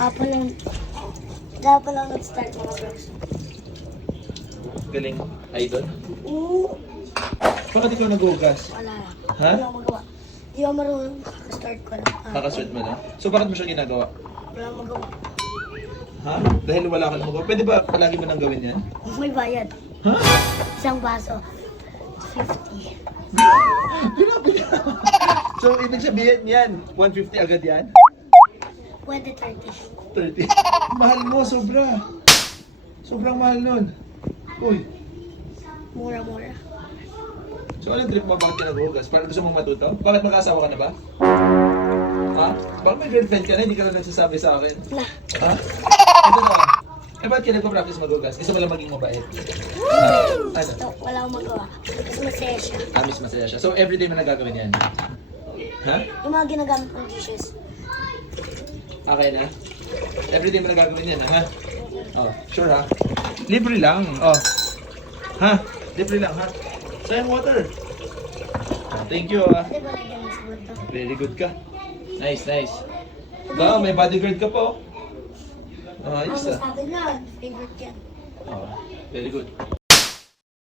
Dapat lang nag-start mga vlogs. Galing, idol. Oo. Bakit ikaw nag-ugas? Wala lang. Ha? Wala akong magawa. Di ako marunong. Start ko lang. Kakasweat mo na? So bakit mo siya ginagawa? Wala akong magawa. Ha? Dahil wala ka nang magawa. Pwede ba palagi mo nang gawin yan? May bayad. Ha? Isang baso. 50. Grabe ka. So ibig sabihin yan, 150 agad yan? Pwede 30. 30. Mahal mo, sobra. Sobrang mahal nun. Uy. Mura-mura. So anong trip mo? Bakit ka nag-ugas? Parang gusto mong matuto? Bakit mag-asawa ka na ba? Ha? Bakit may girlfriend ka na? Hindi ka lang nagsasabi sa akin. Na. Ha? Ito na. Eh bakit ka nagpa-practice mag-ugas? Gusto mo lang maging mabait. Ano? So, wala akong magawa. Kasi masaya siya. Miss masaya siya. So everyday mo nagagawin yan? Ha? Yung mga ginagamit ng dishes. Okay na? Everyday mo nagagawin yan, ha? Oh, sure ha? Libre lang. Oh. Ha? Libre lang, ha? Sayang water. Ah, thank you, ha? Pwede ba lagyan ng sabon to? Very good ka. Nice, nice. Ba, may bodyguard ka po. Ayos, Tapos ah. akin na. Favorite yan. Oh, very good.